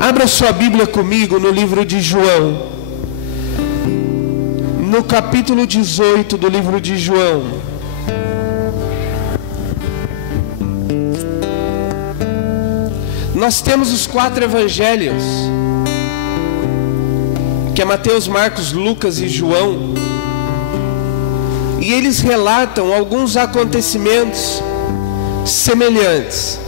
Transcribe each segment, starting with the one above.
Abra sua Bíblia comigo no livro de João, no capítulo 18 do livro de João. Nós temos os 4 evangelhos, que é Mateus, Marcos, Lucas e João, e eles relatam alguns acontecimentos semelhantes.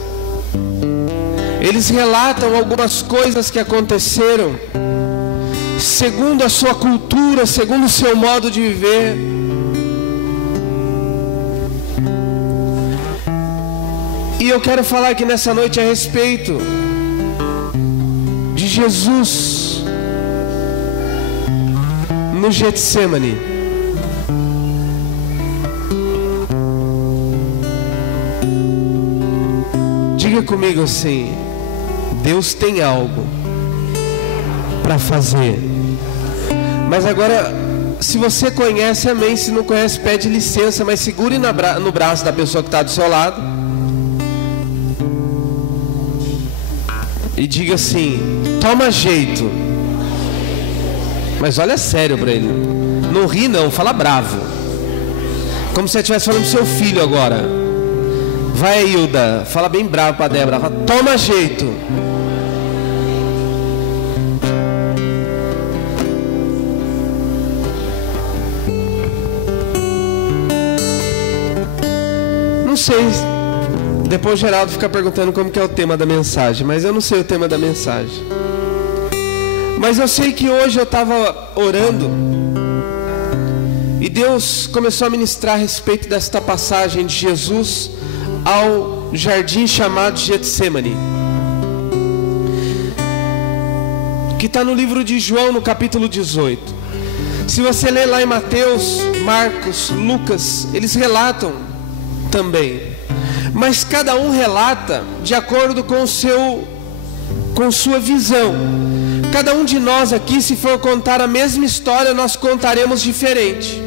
Eles relatam algumas coisas que aconteceram segundo a sua cultura, segundo o seu modo de viver. E eu quero falar aqui nessa noite a respeito de Jesus no Getsemane. Diga comigo assim: Deus tem algo para fazer. Mas agora, se você conhece, amém. Se não conhece, pede licença, mas segure no braço da pessoa que está do seu lado e diga assim: toma jeito. Mas olha sério para ele. Não ri não, fala bravo, como se você estivesse falando pro seu filho agora. Vai, Hilda, fala bem bravo para Débora. Fala, toma jeito. Não sei. Depois o Geraldo fica perguntando como que é o tema da mensagem, mas eu não sei o tema da mensagem. Mas eu sei que hoje eu estava orando e Deus começou a ministrar a respeito desta passagem de Jesus ao jardim chamado Getsemane, que está no livro de João, no capítulo 18. Se você ler lá em Mateus, Marcos, Lucas, eles relatam também, mas cada um relata de acordo com sua visão. Cada um de nós aqui, se for contar a mesma história, nós contaremos diferente,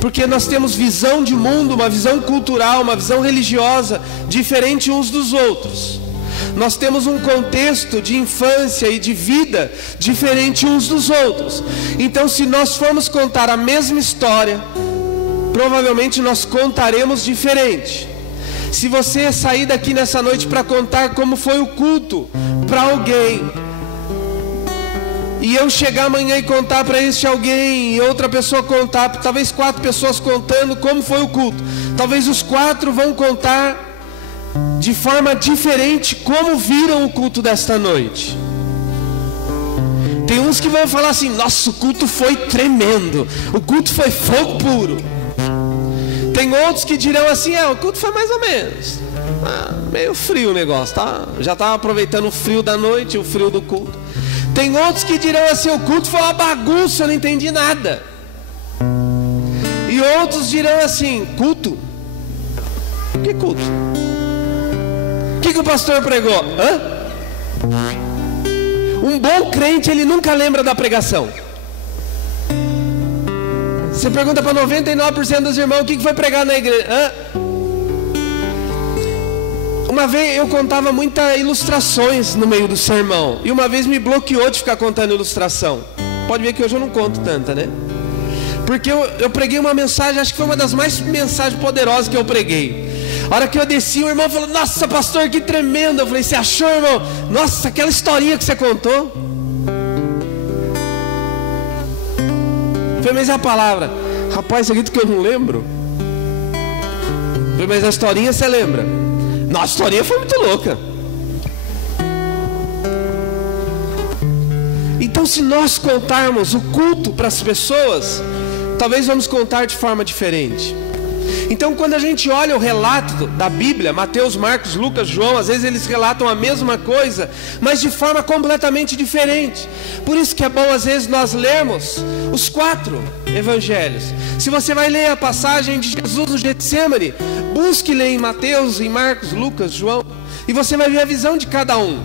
porque nós temos visão de mundo, uma visão cultural, uma visão religiosa diferente uns dos outros. Nós temos um contexto de infância e de vida diferente uns dos outros. Então, se nós formos contar a mesma história, provavelmente nós contaremos diferente. Se você sair daqui nessa noite para contar como foi o culto para alguém, e eu chegar amanhã e contar para este alguém, e outra pessoa contar, talvez 4 pessoas contando como foi o culto, talvez os 4 vão contar de forma diferente como viram o culto desta noite. Tem uns que vão falar assim: nossa, o culto foi tremendo, o culto foi fogo puro. Tem outros que dirão assim: o culto foi mais ou menos, meio frio o negócio, tá? Já estava aproveitando o frio da noite, o frio do culto. Tem outros que dirão assim: o culto foi uma bagunça, eu não entendi nada. E outros dirão assim: culto? Que culto? O que o pastor pregou? Um bom crente, ele nunca lembra da pregação. Você pergunta para 99% dos irmãos: o que foi pregar na igreja? Uma vez eu contava muitas ilustrações no meio do sermão, e uma vez me bloqueou de ficar contando ilustração. Pode ver que hoje eu não conto tanta, né? Porque eu preguei uma mensagem, acho que foi uma das mais mensagens poderosas que eu preguei. A hora que eu desci, o irmão falou: nossa, pastor, que tremendo. Eu falei: você achou, irmão? Nossa, aquela historinha que você contou. Eu falei: mas é a palavra. Rapaz, acredito que eu não lembro. Eu falei: mas a historinha você lembra? Nossa, a historinha foi muito louca. Então, se nós contarmos o culto para as pessoas, talvez vamos contar de forma diferente. Então, quando a gente olha o relato da Bíblia, Mateus, Marcos, Lucas, João, às vezes eles relatam a mesma coisa, mas de forma completamente diferente. Por isso que é bom às vezes nós lermos os 4 evangelhos. Se você vai ler a passagem de Jesus no Getsemane, busque ler em Mateus, em Marcos, Lucas, João, e você vai ver a visão de cada um.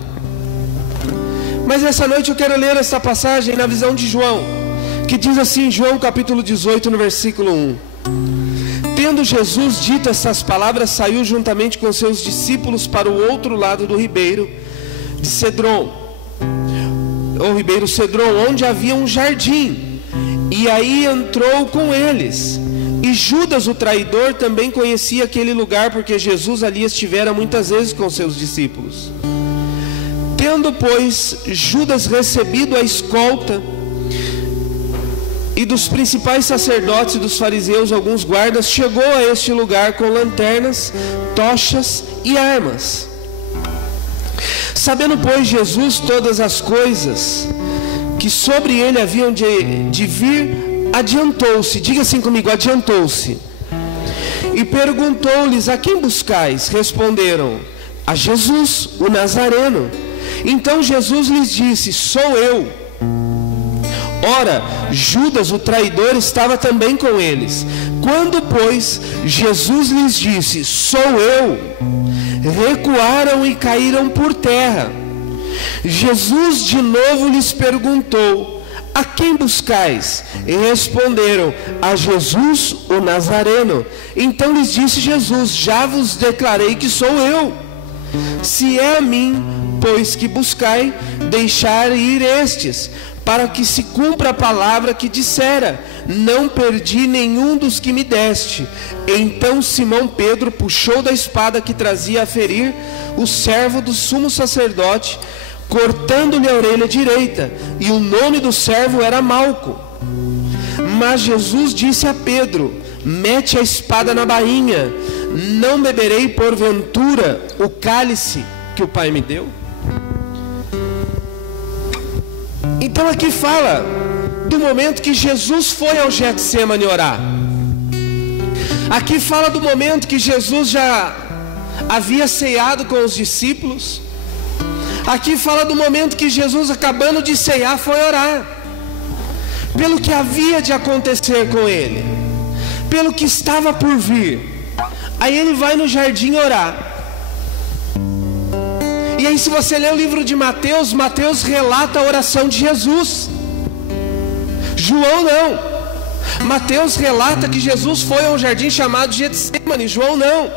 Mas essa noite eu quero ler essa passagem na visão de João, que diz assim, João capítulo 18, no versículo 1. Tendo Jesus dito essas palavras, saiu juntamente com seus discípulos para o outro lado do ribeiro, de Cedron, ou Ribeiro Cedron, onde havia um jardim. E aí entrou com eles. E Judas, o traidor, também conhecia aquele lugar, porque Jesus ali estivera muitas vezes com seus discípulos. Tendo, pois, Judas recebido a escolta e dos principais sacerdotes e dos fariseus alguns guardas, chegou a este lugar com lanternas, tochas e armas. Sabendo, pois, Jesus todas as coisas que sobre ele haviam de vir, adiantou-se, diga assim comigo, adiantou-se, e perguntou-lhes: a quem buscais? Responderam: a Jesus, o Nazareno. Então Jesus lhes disse: sou eu. Ora, Judas, o traidor, estava também com eles. Quando, pois, Jesus lhes disse: sou eu, recuaram e caíram por terra. Jesus de novo lhes perguntou: a quem buscais? E responderam: a Jesus, o Nazareno. Então lhes disse Jesus: já vos declarei que sou eu. Se é a mim, pois, que buscai, deixar ir estes, para que se cumpra a palavra que dissera: não perdi nenhum dos que me deste. Então Simão Pedro puxou da espada que trazia a ferir o servo do sumo sacerdote, cortando-lhe a orelha direita, e o nome do servo era Malco. Mas Jesus disse a Pedro: mete a espada na bainha. Não beberei porventura o cálice que o Pai me deu? Então aqui fala do momento que Jesus foi ao Getsêmani orar. Aqui fala do momento que Jesus já havia ceado com os discípulos. Aqui fala do momento que Jesus, acabando de ceiar, foi orar pelo que havia de acontecer com ele, pelo que estava por vir. Aí ele vai no jardim orar. E aí, se você ler o livro de Mateus, Mateus relata a oração de Jesus. João não. Mateus relata que Jesus foi a um jardim chamado Getsêmani. João não.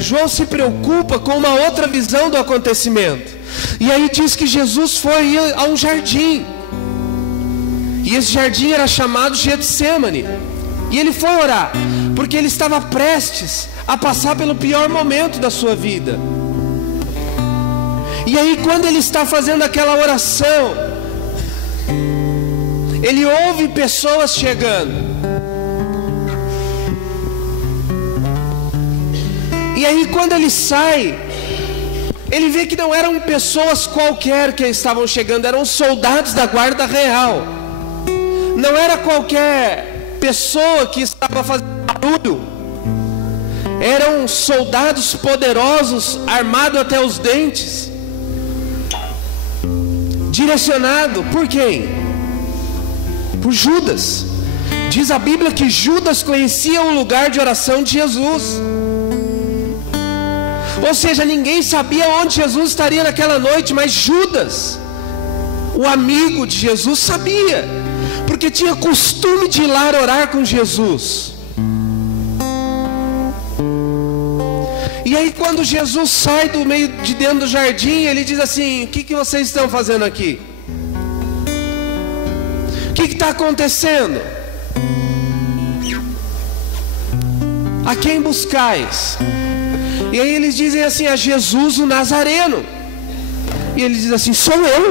João se preocupa com uma outra visão do acontecimento. E aí diz que Jesus foi a um jardim. E esse jardim era chamado Getsêmani. E ele foi orar, porque ele estava prestes a passar pelo pior momento da sua vida. E aí, quando ele está fazendo aquela oração, ele ouve pessoas chegando. E aí, quando ele sai, ele vê que não eram pessoas qualquer que estavam chegando, eram soldados da guarda real. Não era qualquer pessoa que estava fazendo barulho. Eram soldados poderosos, armados até os dentes, direcionado por quem? Por Judas. Diz a Bíblia que Judas conhecia o lugar de oração de Jesus. Ou seja, ninguém sabia onde Jesus estaria naquela noite, mas Judas, o amigo de Jesus, sabia, porque tinha costume de ir lá orar com Jesus. E aí, quando Jesus sai do meio de dentro do jardim, ele diz assim: o que vocês estão fazendo aqui? O que está acontecendo? A quem buscais? E aí eles dizem assim: a Jesus o Nazareno. E ele diz assim: sou eu.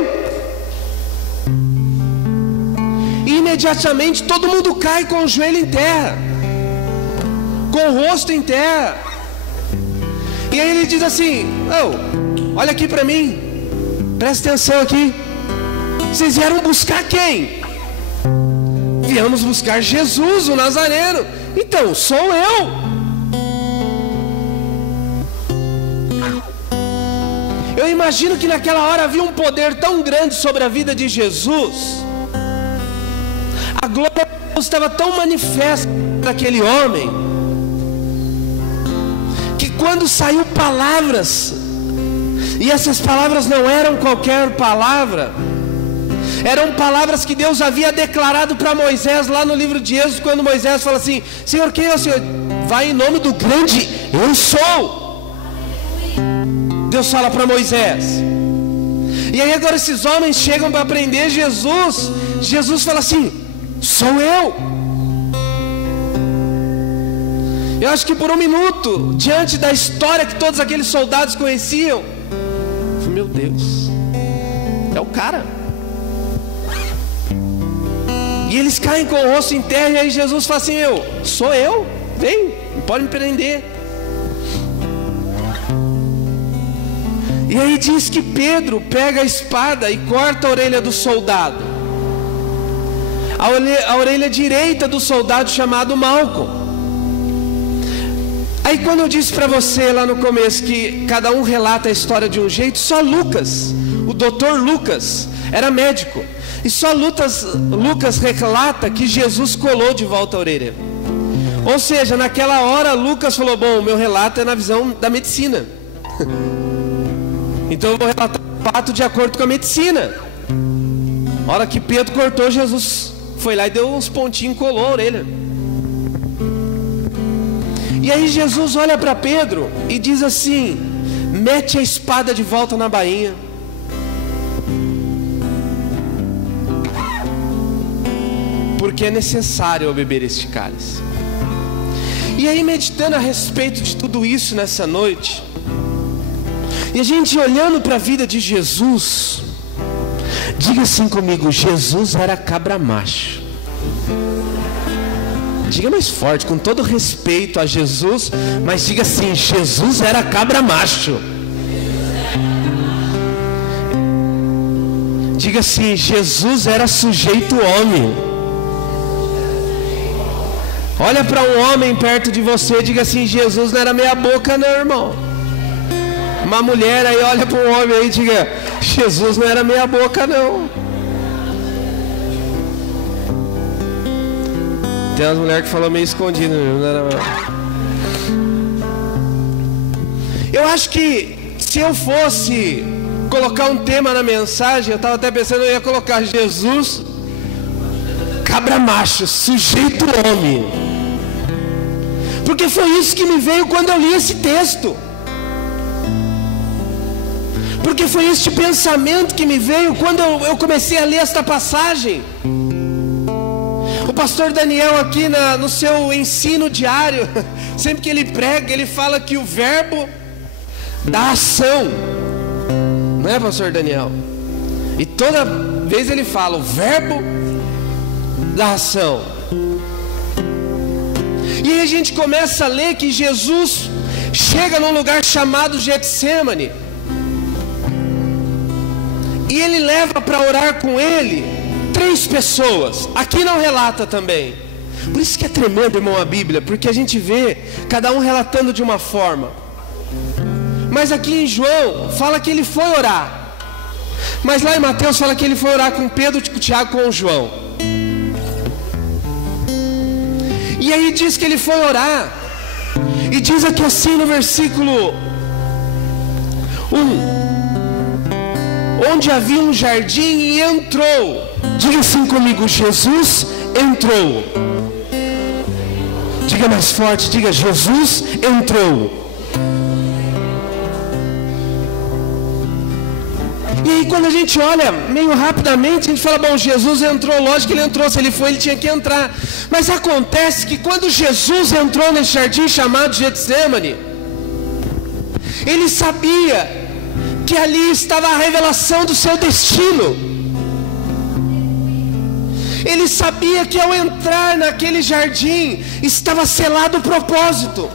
E imediatamente todo mundo cai com o joelho em terra, com o rosto em terra. E aí ele diz assim: oh, olha aqui para mim, presta atenção aqui. Vocês vieram buscar quem? Viemos buscar Jesus, o Nazareno. Então, sou eu. Eu imagino que naquela hora havia um poder tão grande sobre a vida de Jesus. A glória de Deus estava tão manifesta naquele homem, que quando saiu palavras, e essas palavras não eram qualquer palavra, eram palavras que Deus havia declarado para Moisés lá no livro de Êxodo, quando Moisés fala assim: Senhor, quem é o Senhor? Vai em nome do grande eu sou. Deus fala para Moisés. E aí agora esses homens chegam para prender Jesus. Jesus fala assim: sou eu. Eu acho que por um minuto, diante da história que todos aqueles soldados conheciam, meu Deus, é o cara. E eles caem com o rosto em terra. E aí Jesus fala assim: sou eu, vem, pode me prender. E aí diz que Pedro pega a espada e corta a orelha do soldado, a orelha direita do soldado chamado Malco. Aí quando eu disse para você lá no começo que cada um relata a história de um jeito, só Lucas, o doutor Lucas, era médico, e só Lucas relata que Jesus colou de volta a orelha. Ou seja, naquela hora Lucas falou: bom, o meu relato é na visão da medicina. Então eu vou relatar o fato de acordo com a medicina. A hora que Pedro cortou, Jesus foi lá e deu uns pontinhos e colou a orelha. E aí Jesus olha para Pedro e diz assim: mete a espada de volta na bainha. Porque é necessário eu beber este cálice. E aí, meditando a respeito de tudo isso nessa noite, e a gente olhando para a vida de Jesus, diga assim comigo: Jesus era cabra macho. Diga mais forte, com todo respeito a Jesus, mas diga assim: Jesus era cabra macho. Diga assim: Jesus era sujeito homem. Olha para um homem perto de você e diga assim: Jesus não era meia boca não, irmão. Uma mulher aí olha para um homem aí e diga: Jesus não era meia boca não. Tem umas mulheres que falam meio escondido, não era. Eu acho que se eu fosse colocar um tema na mensagem, eu estava até pensando, eu ia colocar Jesus cabra macho, sujeito homem. Porque foi isso que me veio quando eu li esse texto. Porque foi este pensamento que me veio quando eu comecei a ler esta passagem. O pastor Daniel aqui no seu ensino diário, sempre que ele prega, ele fala que o verbo dá ação. Não é, pastor Daniel? E toda vez ele fala o verbo da ação. E aí a gente começa a ler que Jesus chega num lugar chamado Getsemane, e ele leva para orar com ele 3 pessoas. Aqui não relata também. Por isso que é tremendo, irmão, a Bíblia, porque a gente vê cada um relatando de uma forma. Mas aqui em João fala que ele foi orar, mas lá em Mateus fala que ele foi orar com Pedro, com Tiago, com João. E aí diz que ele foi orar, e diz aqui assim no versículo 1: onde havia um jardim, e entrou. Diga assim comigo: Jesus entrou. Diga mais forte, diga: Jesus entrou. E aí quando a gente olha meio rapidamente, a gente fala: bom, Jesus entrou, lógico que ele entrou, se ele foi, ele tinha que entrar. Mas acontece que quando Jesus entrou nesse jardim chamado Getsemane, ele sabia que ali estava a revelação do seu destino. Ele sabia que ao entrar naquele jardim estava selado o propósito.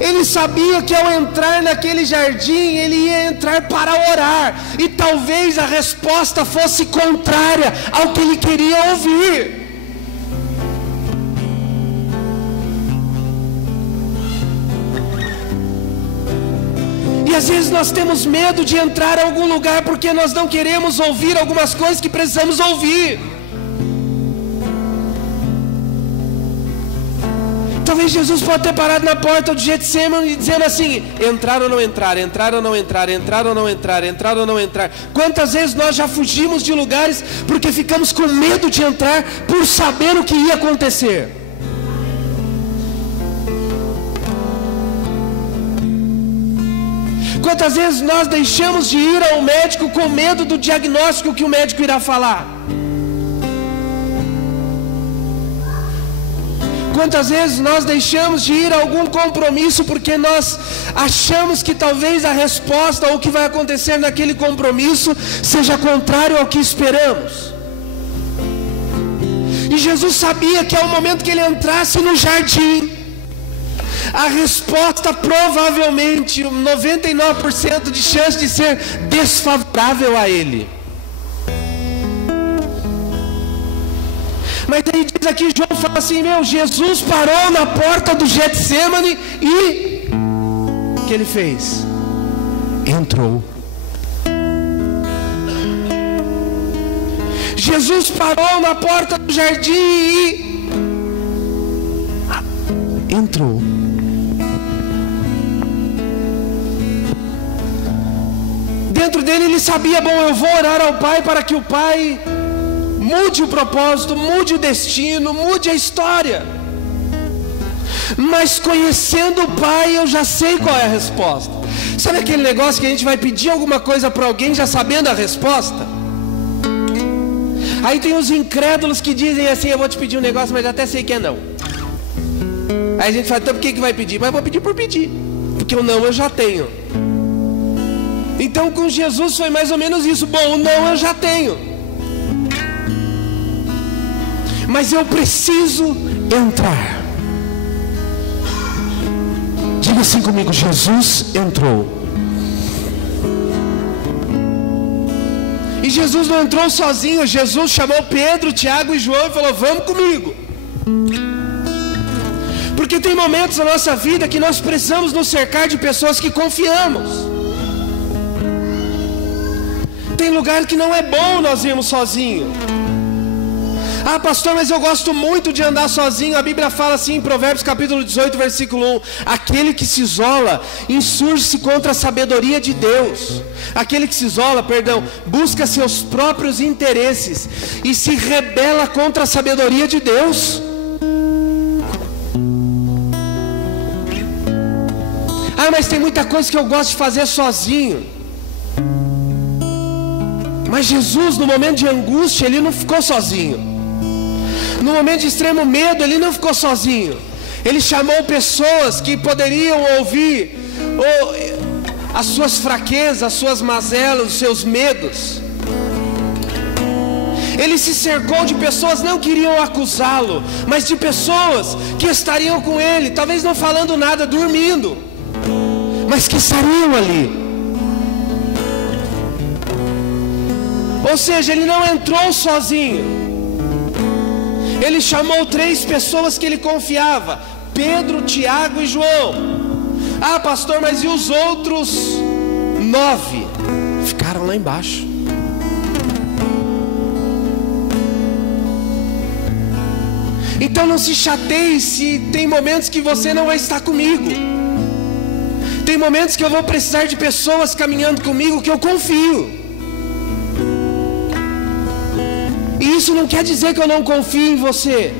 Ele sabia que ao entrar naquele jardim ele ia entrar para orar, e talvez a resposta fosse contrária ao que ele queria ouvir. E às vezes nós temos medo de entrar em algum lugar porque nós não queremos ouvir algumas coisas que precisamos ouvir. Talvez Jesus pode ter parado na porta do Getsemane e dizendo assim: entrar ou não entrar, entrar ou não entrar, entrar ou não entrar, entrar ou não entrar. Quantas vezes nós já fugimos de lugares porque ficamos com medo de entrar por saber o que ia acontecer. Quantas vezes nós deixamos de ir ao médico com medo do diagnóstico que o médico irá falar? Quantas vezes nós deixamos de ir a algum compromisso porque nós achamos que talvez a resposta ou o que vai acontecer naquele compromisso seja contrário ao que esperamos? E Jesus sabia que ao momento que ele entrasse no jardim, a resposta provavelmente, 99% de chance de ser desfavorável a ele. Mas aí diz aqui, João fala assim, Jesus parou na porta do Getsemane e o que ele fez? Entrou. Jesus parou na porta do jardim e entrou. Dentro dele ele sabia, eu vou orar ao Pai para que o Pai mude o propósito, mude o destino, mude a história. Mas conhecendo o Pai, eu já sei qual é a resposta. Sabe aquele negócio que a gente vai pedir alguma coisa para alguém já sabendo a resposta? Aí tem os incrédulos que dizem assim, eu vou te pedir um negócio, mas até sei que é não. Aí a gente fala, então por que vai pedir? Mas eu vou pedir por pedir, porque o não eu já tenho. Então com Jesus foi mais ou menos isso. O não eu já tenho, mas eu preciso entrar. Diga assim comigo, Jesus entrou. E Jesus não entrou sozinho. Jesus chamou Pedro, Tiago e João e falou, vamos comigo. Porque tem momentos na nossa vida que nós precisamos nos cercar de pessoas que confiamos. Tem lugar que não é bom nós irmos sozinhos. Ah, pastor, mas eu gosto muito de andar sozinho. A Bíblia fala assim em Provérbios capítulo 18, versículo 1: aquele que se isola, insurge-se contra a sabedoria de Deus. Aquele que se isola, busca seus próprios interesses e se rebela contra a sabedoria de Deus. Ah, mas tem muita coisa que eu gosto de fazer sozinho. Mas Jesus, no momento de angústia, ele não ficou sozinho. No momento de extremo medo, ele não ficou sozinho. Ele chamou pessoas que poderiam ouvir as suas fraquezas, as suas mazelas, os seus medos. Ele se cercou de pessoas que não queriam acusá-lo, mas de pessoas que estariam com ele, talvez não falando nada, dormindo, mas que estariam ali. Ou seja, ele não entrou sozinho. Ele chamou 3 pessoas que ele confiava: Pedro, Tiago e João. Ah, pastor, mas e os outros 9? Ficaram lá embaixo. Então não se chateie se tem momentos que você não vai estar comigo. Tem momentos que eu vou precisar de pessoas caminhando comigo que eu confio. E isso não quer dizer que eu não confio em você.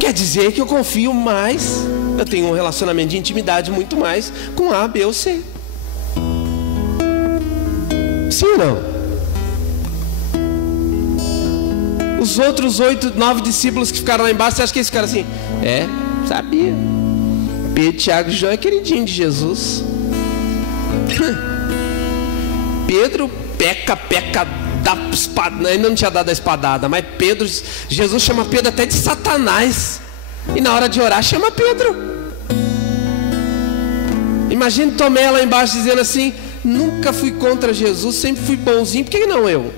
Quer dizer que eu confio mais. Eu tenho um relacionamento de intimidade muito mais com A, B ou C. Sim ou não? Os outros 8, 9 discípulos que ficaram lá embaixo, você acha que eles ficaram assim? Sabia. Pedro, Tiago e João é queridinho de Jesus. Pedro peca da espada, ainda não tinha dado a espadada, mas Pedro, Jesus chama Pedro até de Satanás, e na hora de orar chama Pedro. Imagine Tomé lá embaixo dizendo assim: nunca fui contra Jesus, sempre fui bonzinho, por que não eu?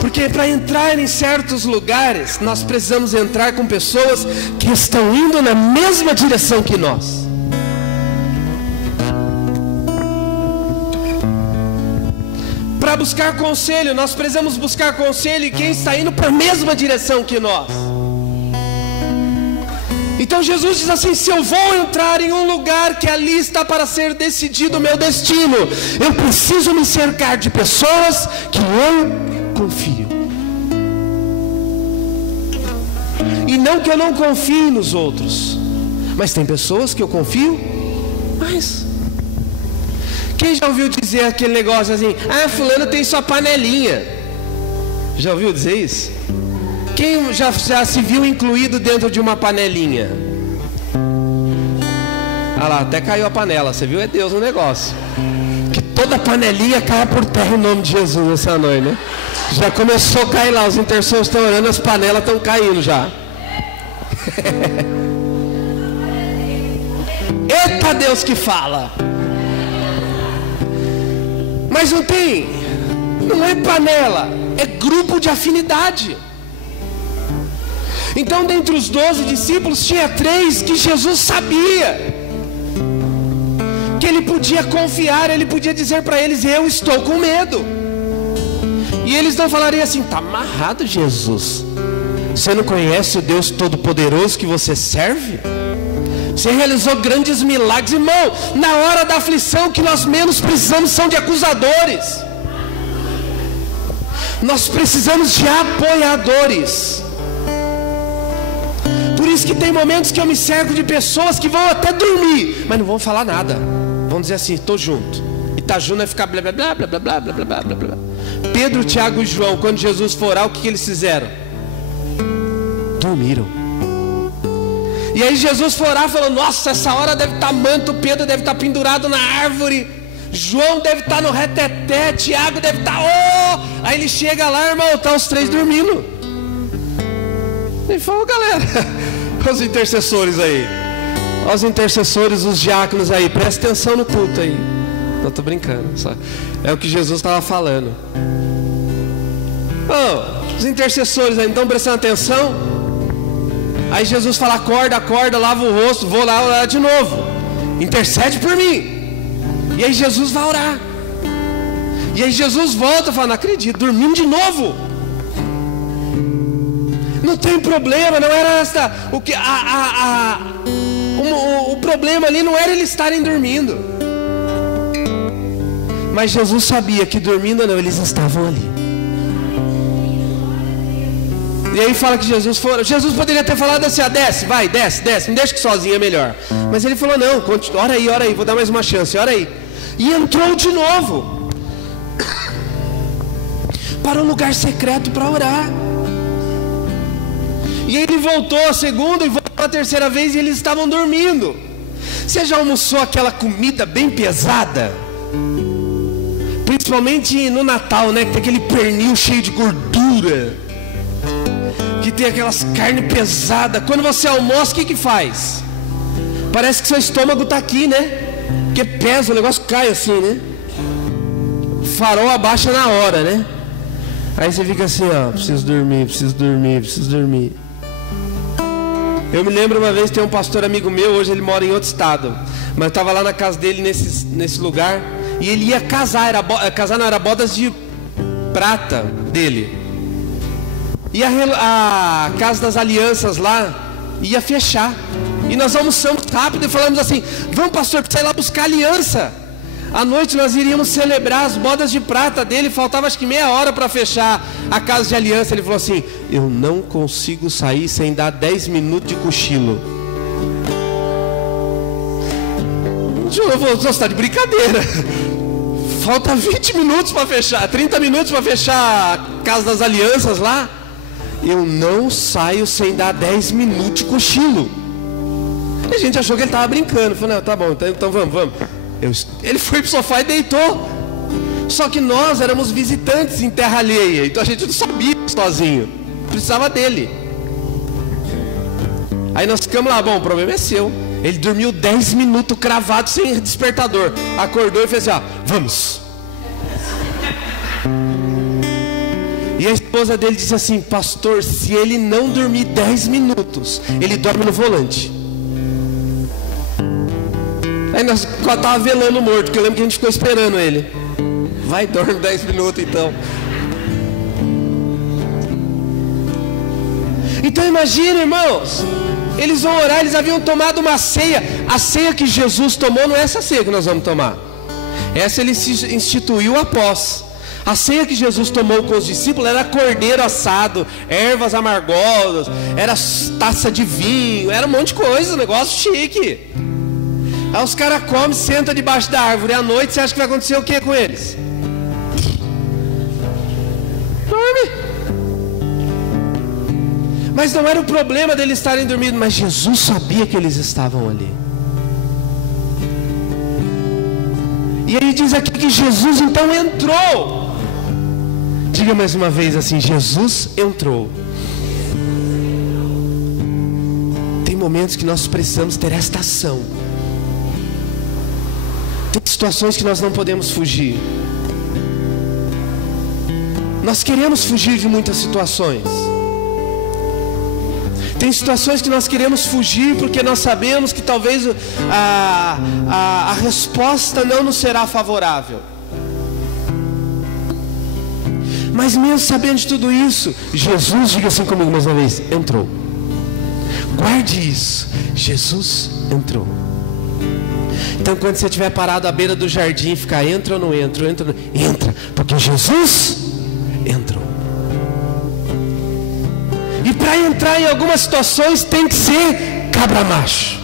Porque para entrar em certos lugares, nós precisamos entrar com pessoas que estão indo na mesma direção que nós. Para buscar conselho, nós precisamos buscar conselho em quem está indo para a mesma direção que nós. Então Jesus diz assim: se eu vou entrar em um lugar que ali está para ser decidido o meu destino, eu preciso me cercar de pessoas que eu confio. E não que eu não confie nos outros, mas tem pessoas que eu confio Mas quem já ouviu dizer aquele negócio assim: ah, fulano tem sua panelinha? Já ouviu dizer isso? Quem já se viu incluído dentro de uma panelinha? Ah lá, até caiu a panela. Você viu? É Deus no negócio. Que toda panelinha caia por terra em nome de Jesus essa noite, né? Já começou a cair lá. Os intercessores estão orando, as panelas estão caindo já. Eita Deus que fala. Mas não tem, não é panela, é grupo de afinidade. Então dentre os 12 discípulos tinha 3 que Jesus sabia que ele podia confiar, ele podia dizer para eles: eu estou com medo. E eles não falariam assim: está amarrado, Jesus, você não conhece o Deus Todo-Poderoso que você serve? Você realizou grandes milagres, irmão. Na hora da aflição, que nós menos precisamos são de acusadores. Nós precisamos de apoiadores. Por isso que tem momentos que eu me cerco de pessoas que vão até dormir, mas não vão falar nada. Vão dizer assim: estou junto. E estar junto é ficar blá blá blá blá blá blá blá blá blá blá. Pedro, Tiago e João, quando Jesus for orar, o que eles fizeram? Dormiram. E aí Jesus foi orar, falou: nossa, essa hora deve estar manto, Pedro deve estar pendurado na árvore, João deve estar no reteté, Tiago deve estar, oh! Aí ele chega lá, irmão, tá os 3 dormindo. Ele falou: galera, os intercessores aí, os intercessores, os diáconos aí, presta atenção no culto aí. Não, tô brincando, só. É o que Jesus estava falando. Oh, os intercessores aí, então prestando atenção. Aí Jesus fala: acorda, acorda, lava o rosto, vou lá orar de novo, intercede por mim. E aí Jesus vai orar. E aí Jesus volta e fala: não acredito, dormindo de novo. Não tem problema, não era esta. O problema ali não era eles estarem dormindo. Mas Jesus sabia que dormindo não, eles estavam ali. E aí fala que Jesus poderia ter falado assim: ah, desce, vai, desce, me deixa que sozinho é melhor. Mas ele falou: não, ora aí, vou dar mais uma chance, ora aí. E entrou de novo para um lugar secreto para orar. E ele voltou a segunda e voltou a terceira vez, e eles estavam dormindo. Você já almoçou aquela comida bem pesada? Principalmente no Natal, né? Que tem aquele pernil cheio de gordura, que tem aquelas carnes pesadas. Quando você almoça, o que faz? Parece que seu estômago está aqui, né? Porque pesa, o negócio cai assim, né? O farol abaixa na hora, né? Aí você fica assim, ó: preciso dormir. Eu me lembro uma vez, tem um pastor amigo meu, hoje ele mora em outro estado, mas eu estava lá na casa dele, nesse lugar, e ele ia casar, era bodas de prata dele. E a Casa das Alianças lá ia fechar. E nós almoçamos rápido e falamos assim: vamos, pastor, precisa ir lá buscar aliança. À noite nós iríamos celebrar as bodas de prata dele. Faltava acho que meia hora para fechar a casa de aliança. Ele falou assim: eu não consigo sair sem dar 10 minutos de cochilo. Eu falei: você está de brincadeira. Falta 20 minutos para fechar, 30 minutos para fechar a Casa das Alianças lá. Eu não saio sem dar 10 minutos de cochilo. E a gente achou que ele estava brincando. Falei: não, tá bom, então vamos. Ele foi pro sofá e deitou. Só que nós éramos visitantes em terra alheia, então a gente não sabia sozinho, precisava dele. Aí nós ficamos lá: bom, o problema é seu. Ele dormiu 10 minutos cravado sem despertador. Acordou e fez assim: ó, vamos. E a esposa dele disse assim: pastor, se ele não dormir 10 minutos, ele dorme no volante. Aí nós estávamos velando o morto, porque eu lembro que a gente ficou esperando ele. Vai, dorme 10 minutos então. Então imagina, irmãos, eles vão orar, eles haviam tomado uma ceia. A ceia que Jesus tomou não é essa ceia que nós vamos tomar. Essa ele se instituiu após. A ceia que Jesus tomou com os discípulos era cordeiro assado, ervas amargosas, era taça de vinho, era um monte de coisa, um negócio chique. Aí os caras comem, sentam debaixo da árvore. À noite você acha que vai acontecer o que com eles? Dorme. Mas não era o problema deles estarem dormindo, mas Jesus sabia que eles estavam ali. E aí diz aqui que Jesus então entrou. Diga mais uma vez assim: Jesus entrou. Tem momentos que nós precisamos ter esta ação. Tem situações que nós não podemos fugir. Nós queremos fugir de muitas situações. Tem situações que nós queremos fugir porque nós sabemos que talvez a resposta não nos será favorável. Mas mesmo sabendo de tudo isso, Jesus, diga assim comigo mais uma vez, entrou. Guarde isso, Jesus entrou. Então quando você estiver parado à beira do jardim, ficar entra ou não entra, entra, porque Jesus entrou. E para entrar em algumas situações tem que ser cabra macho.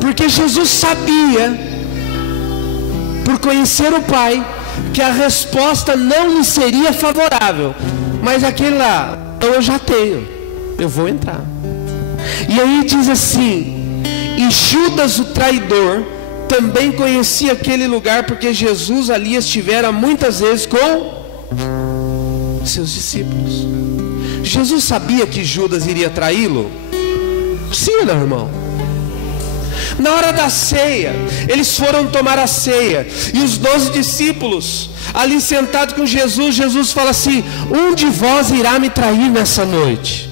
Porque Jesus sabia, por conhecer o Pai, que a resposta não lhe seria favorável. Mas aquele lá, eu já tenho, eu vou entrar. E aí diz assim: e Judas o traidor também conhecia aquele lugar, porque Jesus ali estivera muitas vezes com seus discípulos. Jesus sabia que Judas iria traí-lo? Sim, não, irmão? Na hora da ceia, eles foram tomar a ceia, e os 12 discípulos ali sentados com Jesus, Jesus fala assim: um de vós irá me trair nessa noite.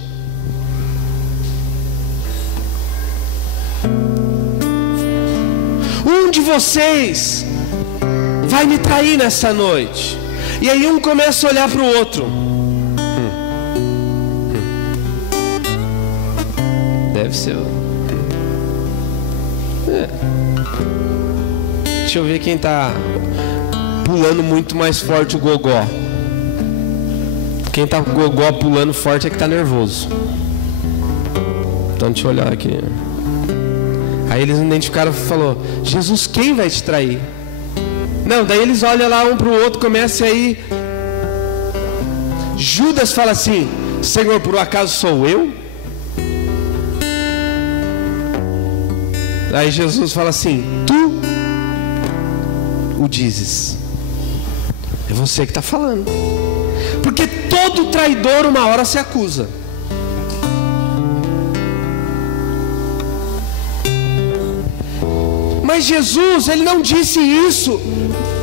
Um de vocês vai me trair nessa noite. E aí um começa a olhar para o outro. Deve ser. Deixa eu ver quem está pulando muito mais forte o gogó. Quem está com o gogó pulando forte é que está nervoso. Então deixa eu olhar aqui. Aí eles identificaram e falaram: Jesus, quem vai te trair? Não, daí eles olham lá um para o outro, começa aí. Judas fala assim: Senhor, por acaso sou eu? Aí Jesus fala assim: tu o dizes. É você que está falando. Porque todo traidor uma hora se acusa. Mas Jesus, Ele não disse isso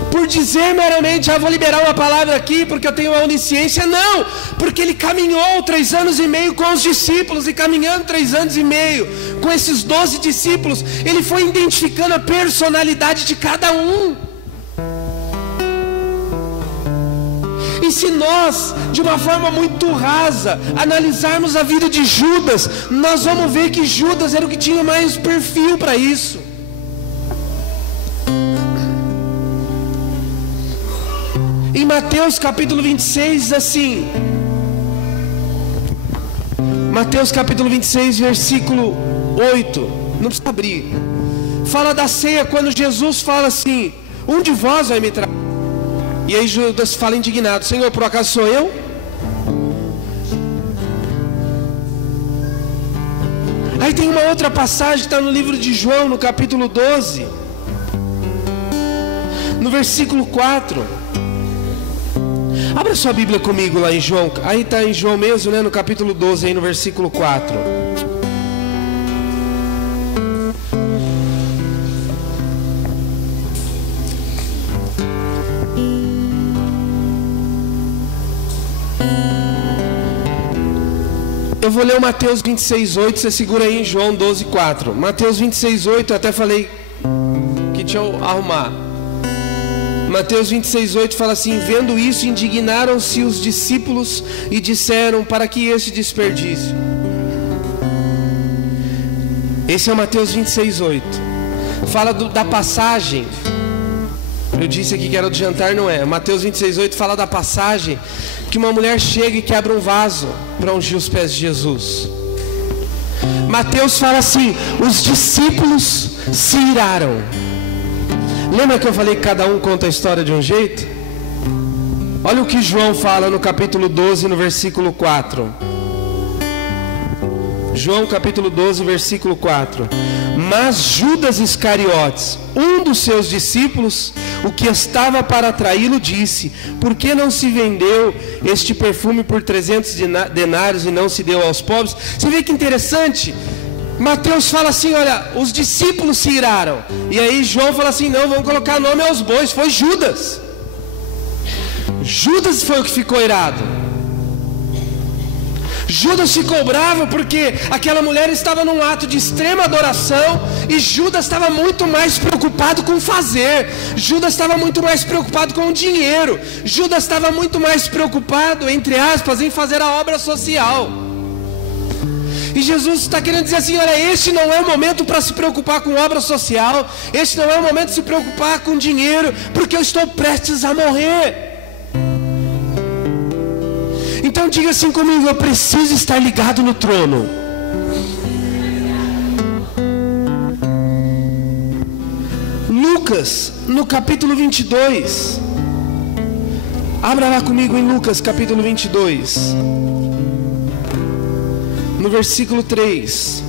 por dizer meramente: vou liberar uma palavra aqui porque eu tenho a onisciência. Não, porque Ele caminhou 3 anos e meio com os discípulos, e caminhando 3 anos e meio com esses 12 discípulos, Ele foi identificando a personalidade de cada um. E se nós, de uma forma muito rasa, analisarmos a vida de Judas, nós vamos ver que Judas era o que tinha mais perfil para isso. Em Mateus capítulo 26 diz assim, Mateus capítulo 26 versículo 8, não precisa abrir, fala da ceia, quando Jesus fala assim: um de vós vai me trair. E aí Judas fala indignado: Senhor, por acaso sou eu? Aí tem uma outra passagem que está no livro de João, no capítulo 12, no versículo 4. Abra sua Bíblia comigo lá em João. Aí está em João mesmo, né? No capítulo 12, aí no versículo 4. Eu vou ler o Mateus 26:8, você segura aí em João 12:4. Mateus 26:8, eu até falei que tinha arrumar. Mateus 26:8 fala assim: vendo isso, indignaram-se os discípulos e disseram: para que esse desperdício? Esse é o Mateus 26:8. Fala da passagem. Eu disse aqui que era do jantar, não é? Mateus 26:8 fala da passagem que uma mulher chega e quebra um vaso para ungir os pés de Jesus. Mateus fala assim: os discípulos se iraram. Lembra que eu falei que cada um conta a história de um jeito? Olha o que João fala no capítulo 12, no versículo 4. João capítulo 12, versículo 4. Mas Judas Iscariotes, um dos seus discípulos, o que estava para traí-lo, disse: por que não se vendeu este perfume por 300 denários e não se deu aos pobres? Você vê que interessante? Mateus fala assim: olha, os discípulos se iraram. E aí João fala assim: não, vamos colocar nome aos bois. Foi Judas. Judas foi o que ficou irado. Judas ficou bravo porque aquela mulher estava num ato de extrema adoração e Judas estava muito mais preocupado com fazer. Judas estava muito mais preocupado com o dinheiro. Judas estava muito mais preocupado, entre aspas, em fazer a obra social. E Jesus está querendo dizer assim: olha, este não é o momento para se preocupar com obra social. Este não é o momento de se preocupar com dinheiro, porque eu estou prestes a morrer. Então diga assim comigo: eu preciso estar ligado no trono. Lucas, no capítulo 22. Abra lá comigo em Lucas, capítulo 22. No versículo 3.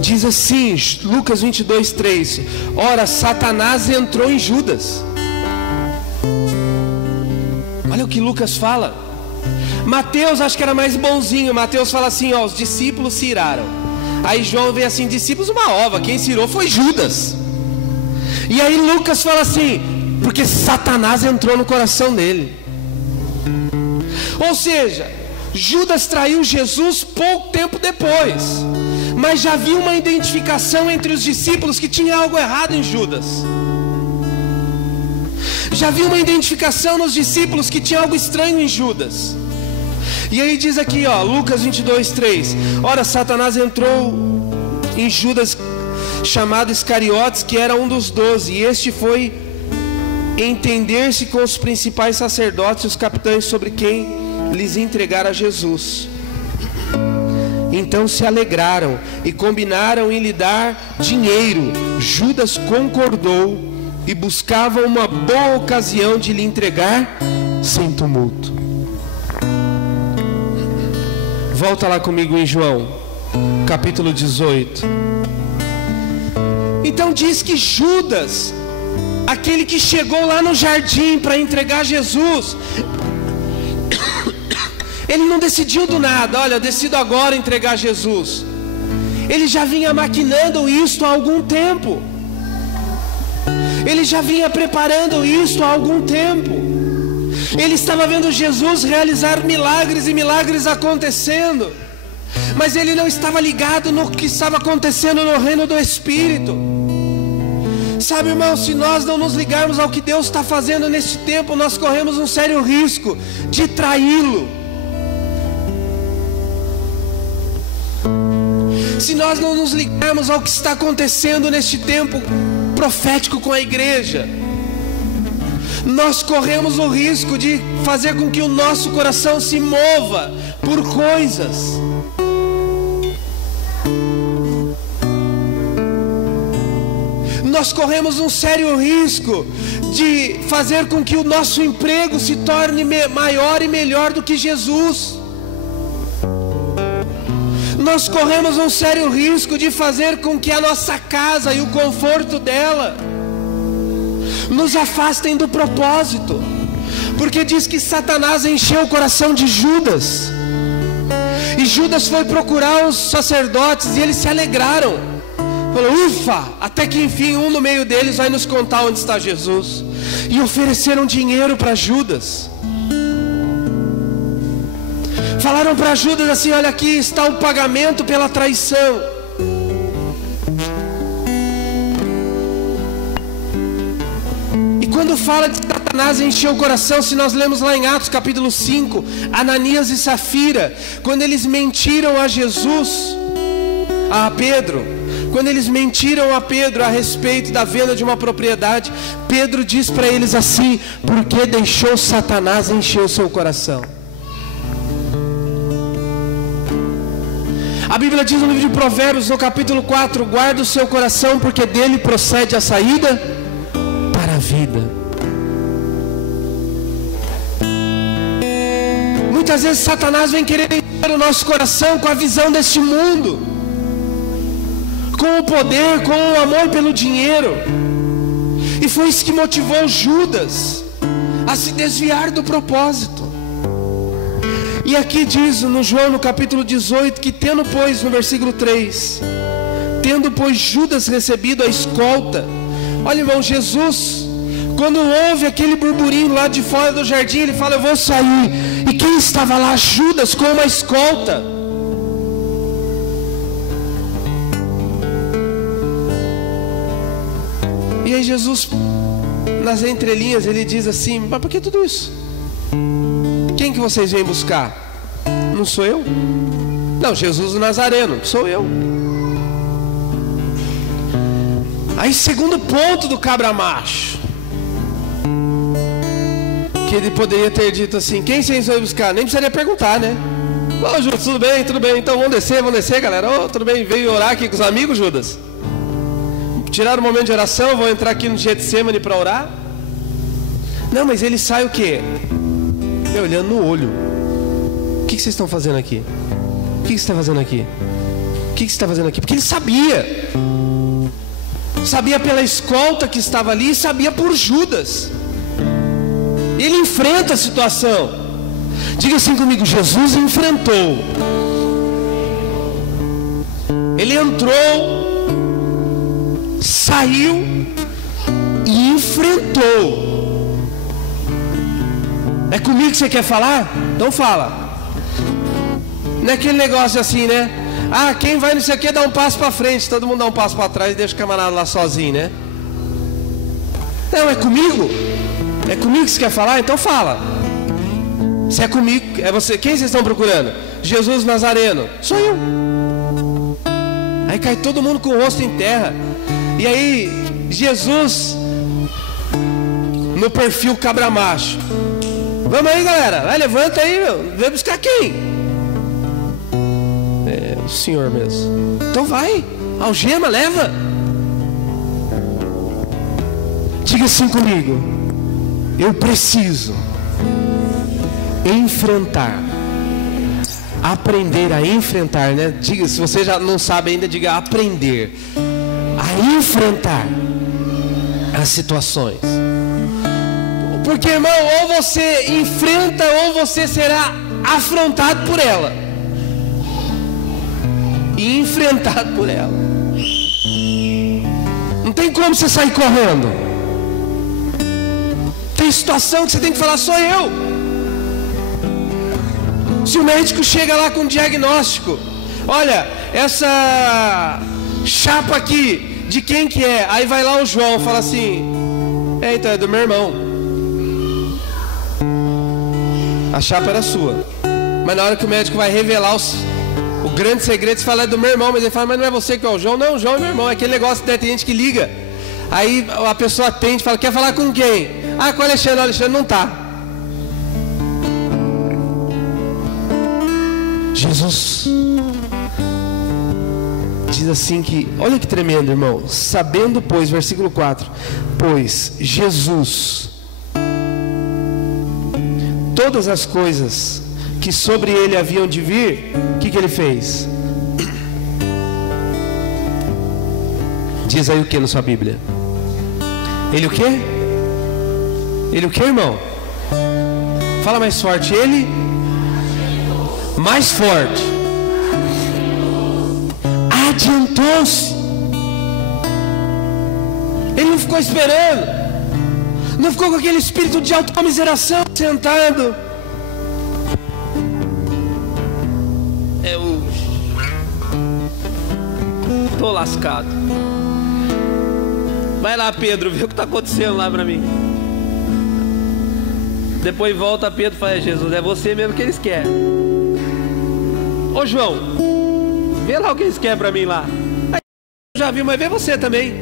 Diz assim, Lucas 22, 3. Ora, Satanás entrou em Judas. Olha o que Lucas fala. Mateus acho que era mais bonzinho. Mateus fala assim: ó, os discípulos se iraram. Aí João vê assim: discípulos uma ova, quem se irou foi Judas. E aí Lucas fala assim: porque Satanás entrou no coração dele. Ou seja, Judas traiu Jesus pouco tempo depois, mas já havia uma identificação entre os discípulos que tinha algo errado em Judas. Já havia uma identificação nos discípulos que tinha algo estranho em Judas. E aí diz aqui, ó, Lucas 22, 3. Ora, Satanás entrou em Judas, chamado Iscariotes, que era um dos 12. E este foi entender-se com os principais sacerdotes e os capitães sobre quem lhes entregara Jesus. Então se alegraram e combinaram em lhe dar dinheiro. Judas concordou e buscava uma boa ocasião de lhe entregar sem tumulto. Volta lá comigo em João, capítulo 18. Então diz que Judas, aquele que chegou lá no jardim para entregar Jesus, ele não decidiu do nada: olha, eu decido agora entregar Jesus. Ele já vinha maquinando isso há algum tempo. Ele já vinha preparando isso há algum tempo. Ele estava vendo Jesus realizar milagres e milagres acontecendo, mas ele não estava ligado no que estava acontecendo no reino do Espírito. Sabe, irmão, se nós não nos ligarmos ao que Deus está fazendo neste tempo, nós corremos um sério risco de traí-lo. Se nós não nos ligarmos ao que está acontecendo neste tempo profético com a igreja, nós corremos o risco de fazer com que o nosso coração se mova por coisas. Nós corremos um sério risco de fazer com que o nosso emprego se torne maior e melhor do que Jesus. Nós corremos um sério risco de fazer com que a nossa casa e o conforto dela nos afastem do propósito, porque diz que Satanás encheu o coração de Judas, e Judas foi procurar os sacerdotes e eles se alegraram. Falou: ufa, até que enfim um no meio deles vai nos contar onde está Jesus. E ofereceram dinheiro para Judas. Falaram para Judas assim: olha, aqui está o pagamento pela traição. E quando fala de Satanás encheu o coração, se nós lemos lá em Atos capítulo 5, Ananias e Safira, quando eles mentiram a Jesus, a Pedro, Quando eles mentiram a Pedro a respeito da venda de uma propriedade, Pedro diz para eles assim: porque deixou Satanás encher o seu coração. A Bíblia diz no livro de Provérbios, no capítulo 4, guarda o seu coração, porque dele procede a saída para a vida. Muitas vezes Satanás vem querer encher o nosso coração com a visão deste mundo, com o poder, com o amor pelo dinheiro. E foi isso que motivou Judas a se desviar do propósito. E aqui diz no João, no capítulo 18, que tendo pois, no versículo 3, tendo pois Judas recebido a escolta. Olha, irmão, Jesus, quando ouve aquele burburinho lá de fora do jardim, ele fala: eu vou sair. E quem estava lá? Judas, com uma escolta. E aí Jesus, nas entrelinhas, ele diz assim: mas por que tudo isso? Quem que vocês vêm buscar? Não sou eu? Não, Jesus o Nazareno, sou eu. Aí, segundo ponto do cabra macho, que ele poderia ter dito assim: quem vocês vêm buscar? Nem precisaria perguntar, né? Ô Judas, tudo bem, então vamos descer, galera. Ô, tudo bem, veio orar aqui com os amigos, Judas? Tiraram um momento de oração, vou entrar aqui no Getsemane para orar? Não, mas ele sai o quê? Me olhando no olho. O que vocês estão fazendo aqui? O que você está fazendo aqui? O que você está fazendo aqui? Porque ele sabia. Sabia pela escolta que estava ali, sabia por Judas. Ele enfrenta a situação. Diga assim comigo: Jesus enfrentou. Ele entrou, saiu e enfrentou. É comigo que você quer falar? Então fala. Não é aquele negócio assim, né? Ah, quem vai nisso aqui dá um passo para frente, todo mundo dá um passo para trás e deixa o camarada lá sozinho, né? Não, é comigo. É comigo que você quer falar? Então fala. Se é comigo, é você. Quem vocês estão procurando? Jesus Nazareno. Sou eu. Aí cai todo mundo com o rosto em terra. E aí Jesus, no perfil cabra macho: vamos aí, galera, vai, levanta aí, meu. Vai buscar quem? É o Senhor mesmo. Então vai, algema, leva. Diga assim comigo: eu preciso enfrentar, aprender a enfrentar, né? Diga, se você já não sabe ainda, diga aprender a enfrentar as situações. Porque, irmão, ou você enfrenta ou você será afrontado por ela e enfrentado por ela. Não tem como você sair correndo. Tem situação que você tem que falar: sou eu. Se o médico chega lá com um diagnóstico: olha, essa chapa aqui, de quem que é? Aí vai lá o João, fala assim: então é do meu irmão. A chapa era sua. Mas na hora que o médico vai revelar o grande segredo, você fala: é do meu irmão. Mas ele fala: mas não é você que é o João? Não, o João é meu irmão. É aquele negócio, né? Tem gente que liga. Aí a pessoa atende e fala: quer falar com quem? Ah, com o Alexandre. O Alexandre não está. Jesus diz assim que, olha que tremendo, irmão. Sabendo, pois, versículo 4, pois Jesus todas as coisas que sobre ele haviam de vir, o que ele fez? Diz aí o que na sua Bíblia? Ele o quê? Ele o quê, irmão? Fala mais forte. Ele mais forte. Adiantou-se. Ele não ficou esperando. Não ficou com aquele espírito de autocomiseração, sentado. Eu tô lascado. Vai lá, Pedro, vê o que está acontecendo lá para mim. Depois volta Pedro e fala: Jesus, é você mesmo que eles querem. Ô João, vê lá o que eles querem para mim lá. Aí já viu, mas vê você também.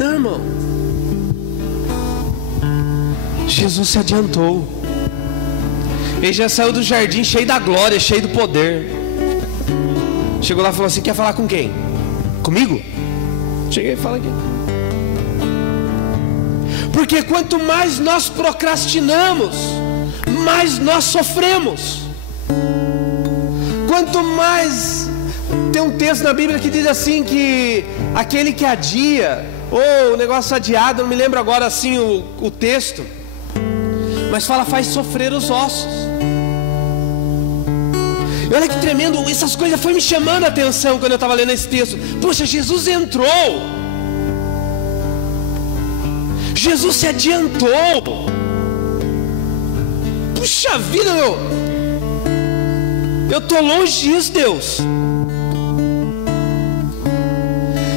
Não, irmão. Jesus se adiantou. Ele já saiu do jardim cheio da glória, cheio do poder. Chegou lá e falou assim: quer falar com quem? Comigo? Cheguei e fala aqui. Porque quanto mais nós procrastinamos, mais nós sofremos. Quanto mais... Tem um texto na Bíblia que diz assim que aquele que adia, ou o negócio adiado, não me lembro agora assim o texto, mas fala, faz sofrer os ossos. E olha que tremendo, essas coisas foi me chamando a atenção quando eu estava lendo esse texto. Poxa, Jesus entrou, Jesus se adiantou. Puxa vida, meu, eu estou longe disso, Deus.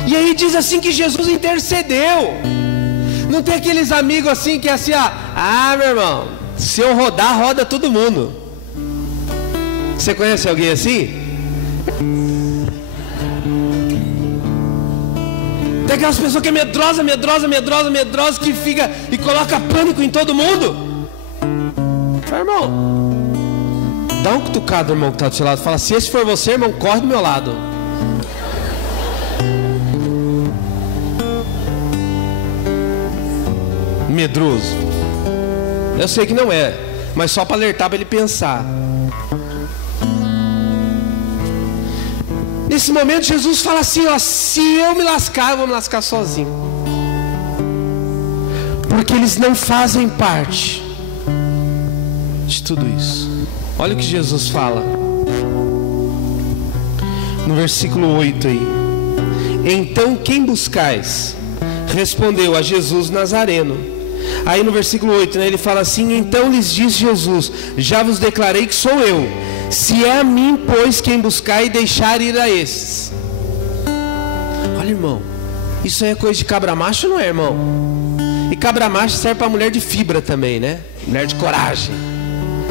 E aí diz assim que Jesus intercedeu. Não tem aqueles amigos assim que é assim, meu irmão, se eu rodar, roda todo mundo. Você conhece alguém assim? Tem aquelas pessoas que é medrosa, que fica e coloca pânico em todo mundo. Fala, irmão, dá um cutucado, irmão, que está do seu lado. Fala, se esse for você, irmão, corre do meu lado. Medroso. Eu sei que não é, mas só para alertar, para ele pensar. Nesse momento Jesus fala assim, se eu me lascar, eu vou me lascar sozinho. Porque eles não fazem parte de tudo isso. Olha o que Jesus fala no versículo 8 aí. Então quem buscais? Respondeu a Jesus Nazareno. Aí no versículo 8, ele fala assim, então lhes disse Jesus, já vos declarei que sou eu. Se é a mim, pois, quem buscar e deixar ir a estes. Olha, irmão, isso aí é coisa de cabra macho, não é, irmão? E cabra macho serve para mulher de fibra também, né? Mulher de coragem.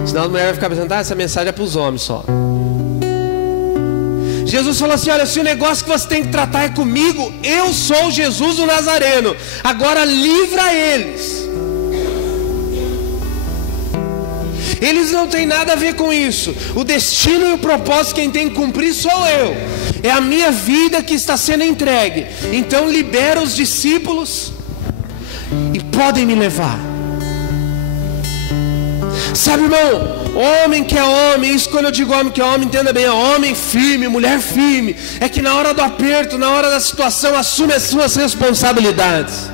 Senão a mulher vai ficar pensando, essa mensagem é para os homens só. Jesus falou assim, olha, se o negócio que você tem que tratar é comigo, eu sou Jesus o Nazareno. Agora livra eles. Eles não têm nada a ver com isso. O destino e o propósito quem tem que cumprir sou eu. É a minha vida que está sendo entregue. Então libera os discípulos e podem me levar. Sabe, irmão, homem que é homem, isso quando eu digo homem que é homem, entenda bem, é homem firme, mulher firme, é que na hora do aperto, na hora da situação, assume as suas responsabilidades.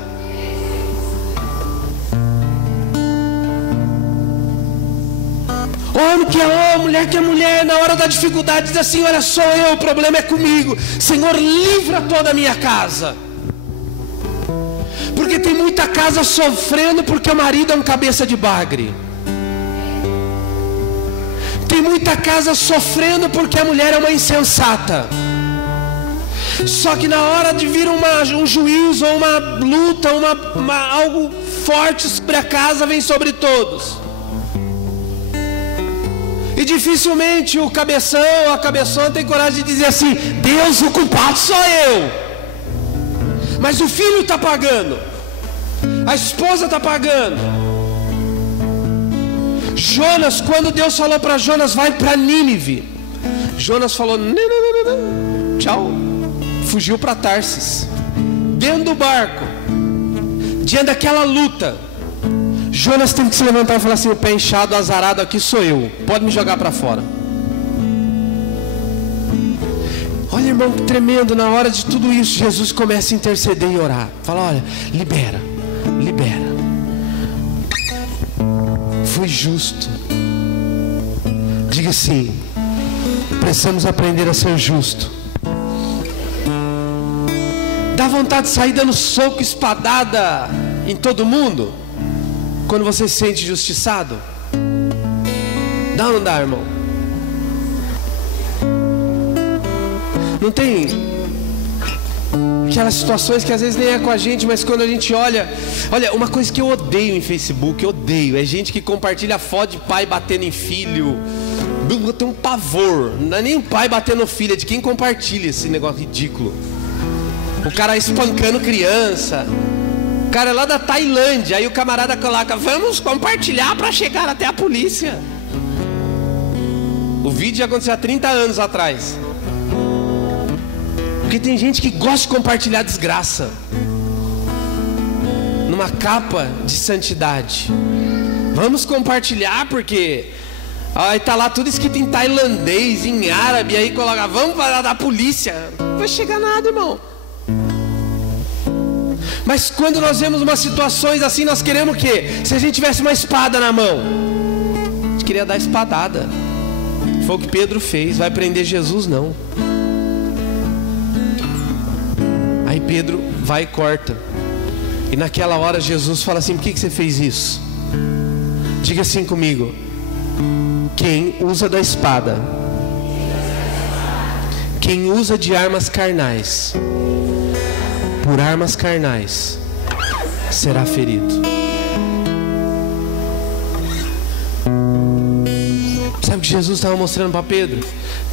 Homem que é homem, mulher que é mulher, na hora da dificuldade diz assim, olha, sou eu, o problema é comigo. Senhor, livra toda a minha casa. Porque tem muita casa sofrendo porque o marido é um cabeça de bagre. Tem muita casa sofrendo porque a mulher é uma insensata. Só que na hora de vir um juízo ou uma luta, algo forte sobre a casa, vem sobre todos. E dificilmente o cabeção ou a cabeçona tem coragem de dizer assim, Deus, o culpado sou eu. Mas o filho está pagando, a esposa está pagando. Jonas, quando Deus falou para Jonas, vai para Nínive, Jonas falou, não, tchau. Fugiu para Tarsis. Dentro do barco, diante daquela luta, Jonas tem que se levantar e falar assim, o pé inchado, azarado aqui sou eu, pode me jogar para fora. Olha, irmão, que tremendo, na hora de tudo isso, Jesus começa a interceder e orar. Fala, olha, libera. Fui justo. Diga assim, precisamos aprender a ser justo. Dá vontade de sair dando soco, espadada em todo mundo? Quando você se sente justiçado? Dá ou não dá, irmão? Não tem aquelas situações que às vezes nem é com a gente, mas quando a gente olha, uma coisa que eu odeio em Facebook, é gente que compartilha foto de pai batendo em filho, Eu tenho um pavor. Não é nem o pai batendo no filho, é de quem compartilha esse negócio ridículo. O cara espancando criança. O cara é lá da Tailândia. Aí o camarada coloca: vamos compartilhar para chegar até a polícia. O vídeo já aconteceu há 30 anos atrás. Porque tem gente que gosta de compartilhar desgraça numa capa de santidade. Vamos compartilhar porque aí tá lá tudo escrito em tailandês, em árabe. Aí coloca: vamos para da polícia. Não vai chegar nada, irmão. Mas quando nós vemos umas situações assim, nós queremos o quê? Se a gente tivesse uma espada na mão, a gente queria dar espadada. Foi o que Pedro fez. Vai prender Jesus? Não. Aí Pedro vai e corta. E naquela hora Jesus fala assim: por que você fez isso? Diga assim comigo: quem usa da espada, quem usa de armas carnais, por armas carnais, será ferido. Sabe o que Jesus estava mostrando para Pedro?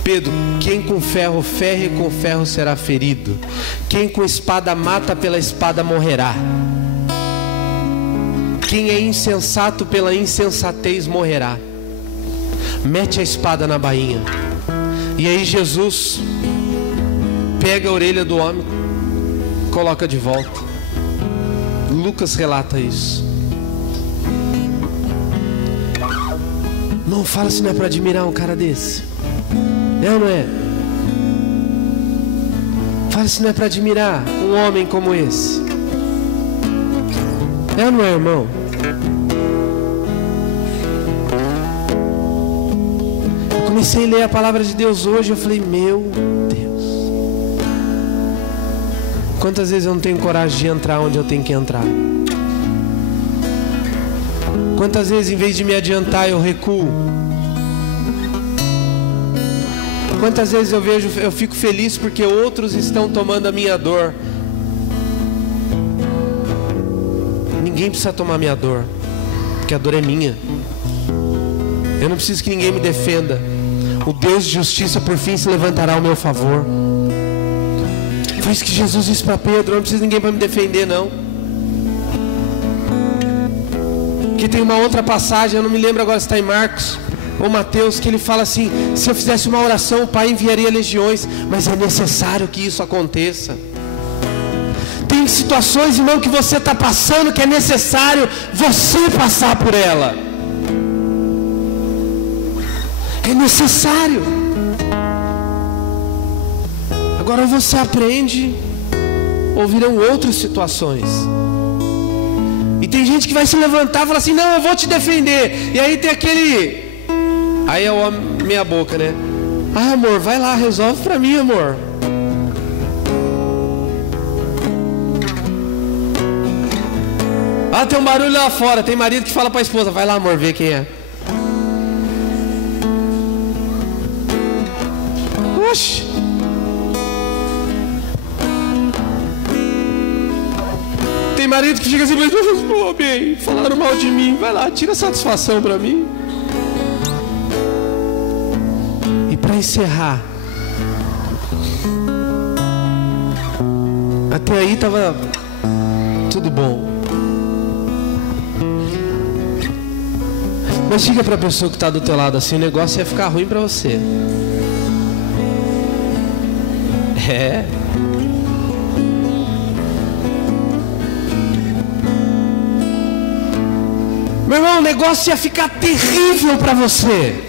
Pedro, quem com ferro ferre, com ferro será ferido. Quem com espada mata, pela espada morrerá. Quem é insensato, pela insensatez morrerá. Mete a espada na bainha. E aí Jesus pega a orelha do homem, coloca de volta. Lucas relata isso. Não fala se não é para admirar um cara desse. É ou não é? Fala se não é para admirar um homem como esse. É ou não é, irmão? Eu comecei a ler a palavra de Deus hoje. Eu falei: meu Deus, quantas vezes eu não tenho coragem de entrar onde eu tenho que entrar? Quantas vezes, em vez de me adiantar, eu recuo? Quantas vezes eu fico feliz porque outros estão tomando a minha dor? Ninguém precisa tomar minha dor, porque a dor é minha. Eu não preciso que ninguém me defenda. O Deus de justiça por fim se levantará ao meu favor. Foi isso que Jesus disse para Pedro: eu não preciso de ninguém para me defender, não. Que tem uma outra passagem, eu não me lembro agora se está em Marcos ou Mateus, que ele fala assim: se eu fizesse uma oração, o Pai enviaria legiões, mas é necessário que isso aconteça. Tem situações, irmão, que você está passando, que é necessário você passar por ela. É necessário. Agora você aprende, ou virão outras situações. E tem gente que vai se levantar e falar assim: não, eu vou te defender. E aí tem aquele... Aí é o homem meia boca, né? Ah, amor, vai lá, resolve pra mim, amor. Ah, tem um barulho lá fora. Tem marido que fala pra esposa: vai lá, amor, ver quem é. Oxi. Tem marido que fica assim: mas oh, bem, falaram mal de mim. Vai lá, tira satisfação pra mim. E para encerrar, até aí tava tudo bom. Mas diga para a pessoa que está do teu lado assim: o negócio ia ficar ruim para você. É. Meu irmão, o negócio ia ficar terrível para você.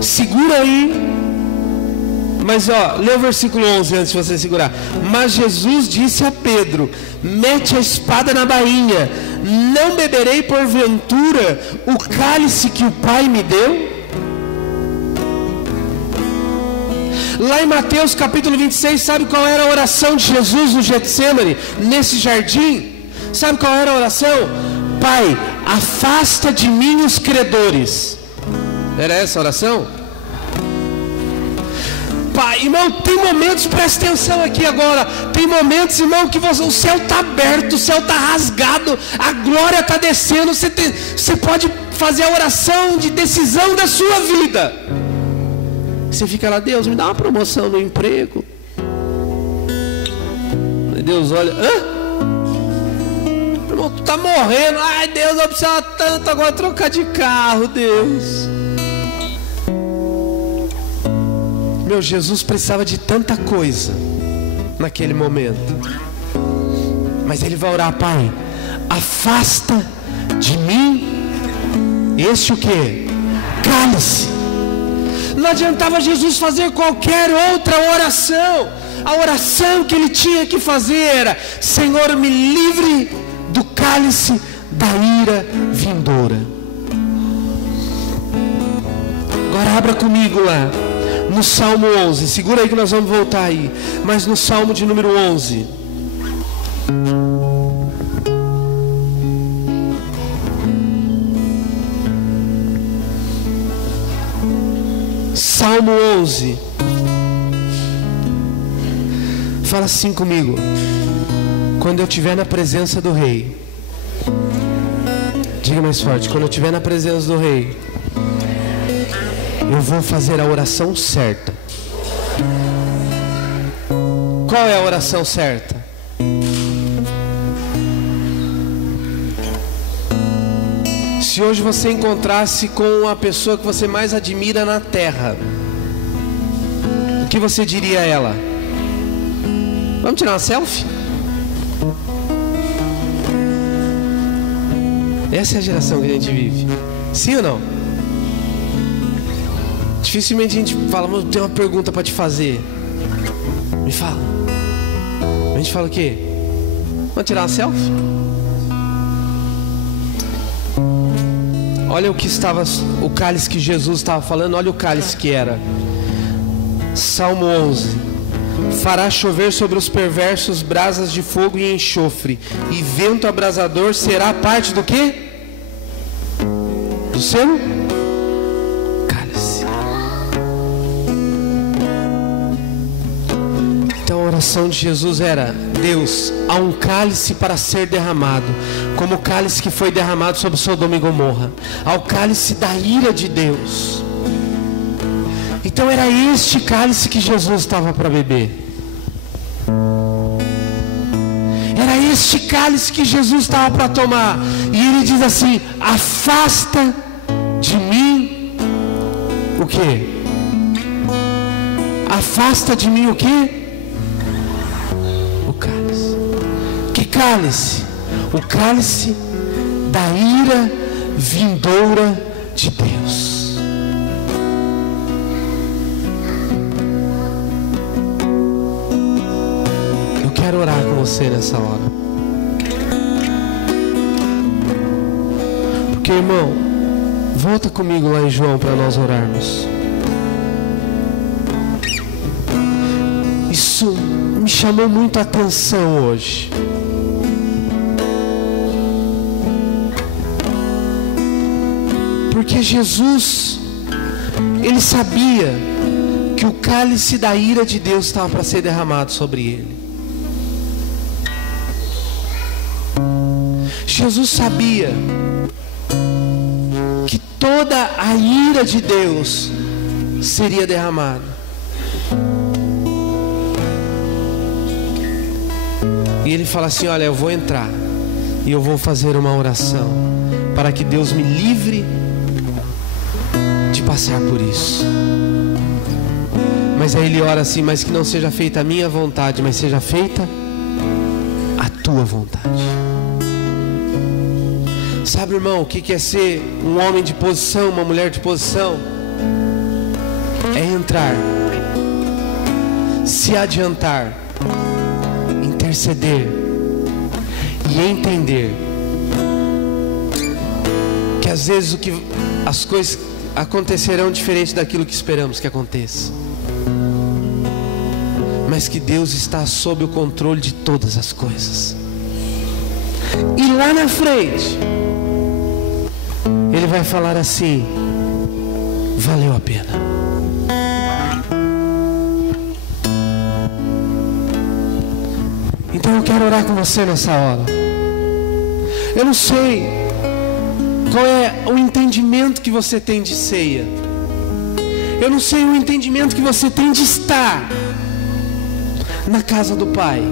Segura aí. Mas lê o versículo 11 antes de você segurar. Mas Jesus disse a Pedro: mete a espada na bainha. Não beberei porventura o cálice que o Pai me deu? Lá em Mateus capítulo 26, sabe qual era a oração de Jesus no Getsêmani, nesse jardim? Sabe qual era a oração? Pai, afasta de mim os credores. Era essa a oração? Pai. Irmão, tem momentos, presta atenção aqui agora. Tem momentos, irmão, que o céu está aberto, o céu está rasgado, a glória está descendo. Você pode fazer a oração de decisão da sua vida. Você fica lá, Deus, me dá uma promoção no emprego. Deus olha, irmão, tu está morrendo. Ai, Deus, eu precisava tanto agora trocar de carro, Deus. Meu, Jesus precisava de tanta coisa naquele momento. Mas ele vai orar, Pai, afasta de mim este o quê? Cálice. Não adiantava Jesus fazer qualquer outra oração. A oração que ele tinha que fazer era: Senhor, me livre do cálice da ira vindoura. Agora abra comigo lá no Salmo 11, segura aí que nós vamos voltar aí, mas no Salmo de número 11. Salmo 11. Fala assim comigo: quando eu estiver na presença do Rei. Diga mais forte: quando eu estiver na presença do Rei, eu vou fazer a oração certa. Qual é a oração certa? Se hoje você encontrasse com a pessoa que você mais admira na terra, o que você diria a ela? Vamos tirar uma selfie? Essa é a geração que a gente vive. Sim ou não? Dificilmente a gente fala: mas eu tenho uma pergunta para te fazer. Me fala. A gente fala o quê? Vamos tirar uma selfie? Olha o que estava, o cálice que Jesus estava falando. Olha o cálice que era. Salmo 11. Fará chover sobre os perversos brasas de fogo e enxofre, e vento abrasador será parte do quê? Do seu cálice. Então a oração de Jesus era: Deus, há um cálice para ser derramado, como o cálice que foi derramado sobre Sodoma e Gomorra. Há o cálice da ira de Deus. Então era este cálice que Jesus estava para beber. Era este cálice que Jesus estava para tomar. E ele diz assim: afasta de mim o quê? Afasta de mim o quê? O cálice. Que cálice? O cálice da ira vindoura de Deus. Quero orar com você nessa hora. Porque, irmão, volta comigo lá em João para nós orarmos. Isso me chamou muito a atenção hoje. Porque Jesus, ele sabia que o cálice da ira de Deus estava para ser derramado sobre ele. Jesus sabia que toda a ira de Deus seria derramada. E ele fala assim: olha, eu vou entrar e eu vou fazer uma oração para que Deus me livre de passar por isso. Mas aí ele ora assim: mas que não seja feita a minha vontade, mas seja feita a tua vontade. Sabe, irmão, o que é ser um homem de posição, uma mulher de posição? É entrar, se adiantar, interceder e entender que às vezes as coisas acontecerão diferente daquilo que esperamos que aconteça, mas que Deus está sob o controle de todas as coisas. E lá na frente Ele vai falar assim: valeu a pena. Então eu quero orar com você nessa hora. Eu não sei qual é o entendimento que você tem de ceia. Eu não sei o entendimento que você tem de estar na casa do Pai.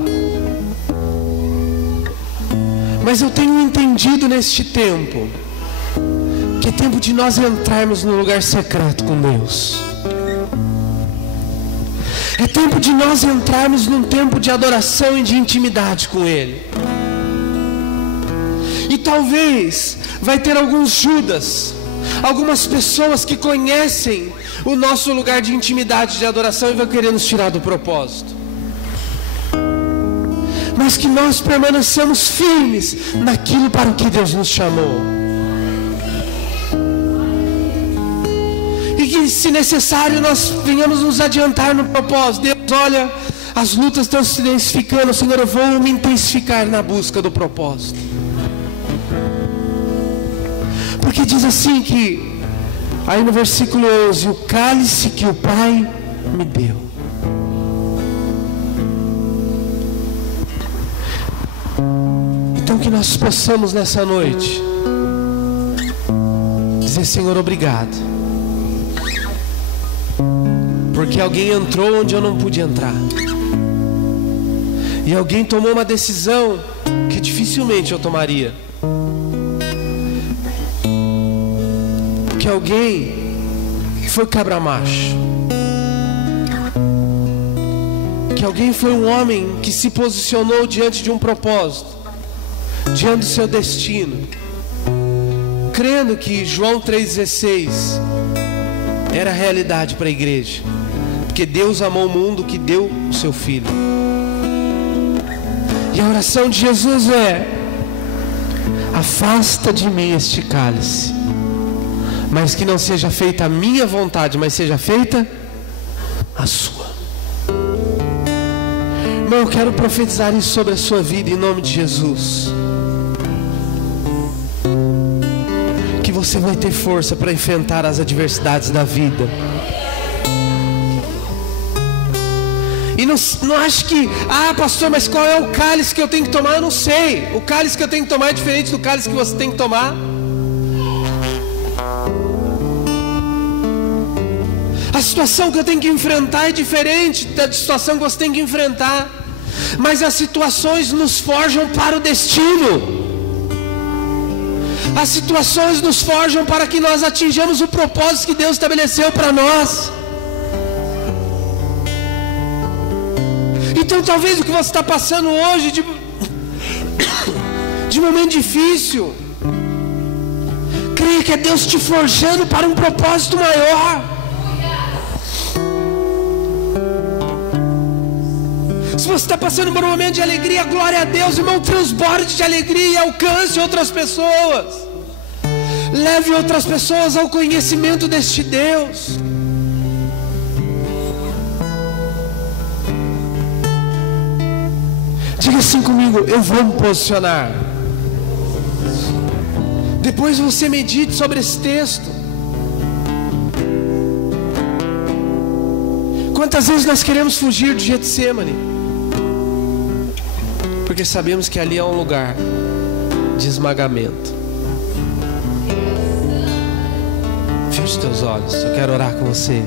Mas eu tenho entendido neste tempo que é tempo de nós entrarmos no lugar secreto com Deus. É tempo de nós entrarmos num tempo de adoração e de intimidade com Ele. E talvez vai ter alguns Judas, algumas pessoas que conhecem o nosso lugar de intimidade, de adoração, e vão querer nos tirar do propósito. Mas que nós permaneçamos firmes naquilo para o que Deus nos chamou. E que, se necessário, nós venhamos nos adiantar no propósito. Deus, olha, as lutas estão se intensificando, Senhor, eu vou me intensificar na busca do propósito. Porque diz assim que, aí no versículo 11, o cálice que o Pai me deu. Então que nós possamos nessa noite dizer, Senhor, obrigado, porque alguém entrou onde eu não pude entrar, e alguém tomou uma decisão que dificilmente eu tomaria, que alguém foi cabra-macho, que alguém foi um homem que se posicionou diante de um propósito, diante do seu destino, crendo que João 3,16 era realidade para a igreja, porque Deus amou o mundo que deu o seu Filho. E a oração de Jesus é: afasta de mim este cálice, mas que não seja feita a minha vontade, mas seja feita a sua. Irmão, eu quero profetizar isso sobre a sua vida em nome de Jesus. Que você vai ter força para enfrentar as adversidades da vida. E não acho que, pastor, mas qual é o cálice que eu tenho que tomar? Eu não sei. O cálice que eu tenho que tomar é diferente do cálice que você tem que tomar. A situação que eu tenho que enfrentar é diferente da situação que você tem que enfrentar. Mas as situações nos forjam para o destino. As situações nos forjam para que nós atinjamos o propósito que Deus estabeleceu para nós. Então talvez o que você está passando hoje de momento difícil, creia que é Deus te forjando para um propósito maior. Se você está passando por um momento de alegria, glória a Deus, irmão, transborde de alegria e alcance outras pessoas. Leve outras pessoas ao conhecimento deste Deus. Diga assim comigo: eu vou me posicionar. Depois você medite sobre esse texto. Quantas vezes nós queremos fugir de Getsemane, porque sabemos que ali é um lugar de esmagamento. Feche os teus olhos, eu quero orar com você.